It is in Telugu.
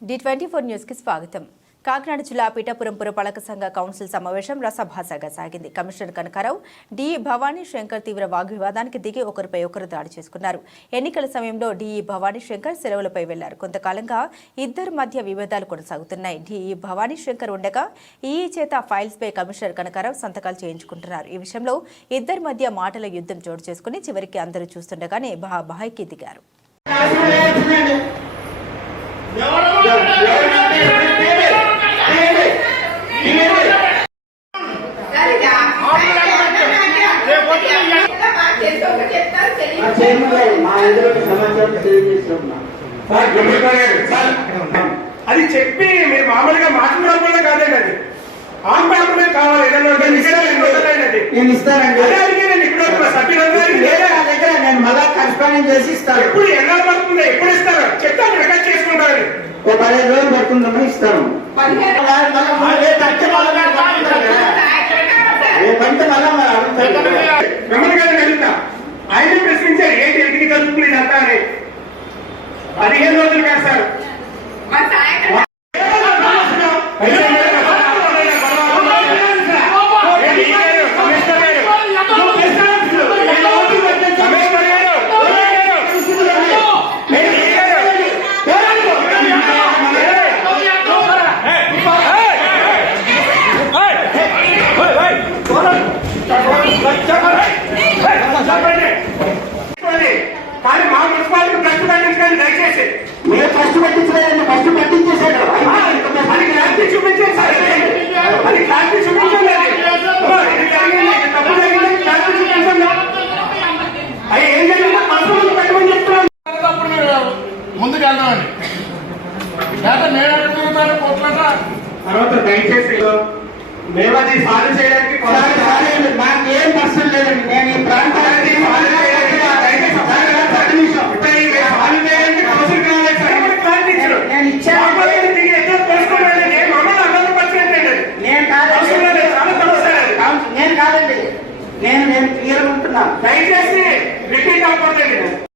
D24 న్యూస్ కి స్వాగతం. కాకినాడ జిల్లా పీఠాపురం పురపాలక సంఘ కౌన్సిల్ సమావేశం రసభాసగా సాగింది. కమిషనర్ కనకారావు, డి భవానీ శంకర్ తీవ్ర వాగ్వివాదానికి దిగి ఒకరిపై ఒకరు దాడి చేసుకున్నారు. ఎన్నికల సమయంలో డిఈ భవానీ శంకర్ సెలవులపై వెళ్లారు. కొంతకాలంగా ఇద్దరి మధ్య విభేదాలు కొనసాగుతున్నాయి. డిఈ భవానీ శంకర్ ఉండగా ఈఈ చేత ఫైల్స్ పై కమిషనర్ కనకారావు సంతకాలు చేయించుకుంటున్నారు. ఈ విషయంలో ఇద్దరి మధ్య మాటల యుద్ధం చోటు చేసుకుని చివరికి అందరూ చూస్తుండగానే బాహాబాయికి దిగారు. అది చెప్పి మీరు మామూలుగా మాట్లాడడం కాదండి. అది ఆన్ పేపర్ కావాలి. నేను ఇస్తానండి. నేను మళ్ళా కరెస్పాండింగ్ చేసి ఇస్తాను. ఎప్పుడు ఎలా పడుతుంది, ఎప్పుడు ఇస్తారు చెప్తాను, రికార్డ్ చేసుకుంటారు. ఓ 15 రోజులు పడుతుందమ్మా, ఇస్తాను. మిమ్మల్ని కదా అడుగుతా. ఆయన ప్రశ్నించారు, ఏంటి ఎందుకు కలుపుకుని అంతా అని. 15 రోజులు కాదు సార్. కానీ మా మున్సిపాలిటీ ట్రస్ట్ పట్టించుకొని దయచేసి మీరు ట్రస్ట్ పట్టించలేదండి, ఫస్ట్ పట్టించేశాడు. అది క్లారిటీ చూపించండి సార్. అది క్లారిటీ చూపించండి. తప్పు జరిగిందని క్లారిటీ చూపించండి. అది ఏం జరిగిందో పసుపు పెట్టమని చెప్తున్నాను. ముందుకు వెళ్దామని తర్వాత దయచేసి మేము అది సాల్వ్ చేయడానికి నాకు ఏం పర్సన్ లేదండి. నేను ఈ ప్రాంతానికి నేను ఇచ్చాను. నేను కాదండి, నేను క్లియర్ ఉంటున్నాను. దయచేసి రిపీట్ అవ్వకూడదండి.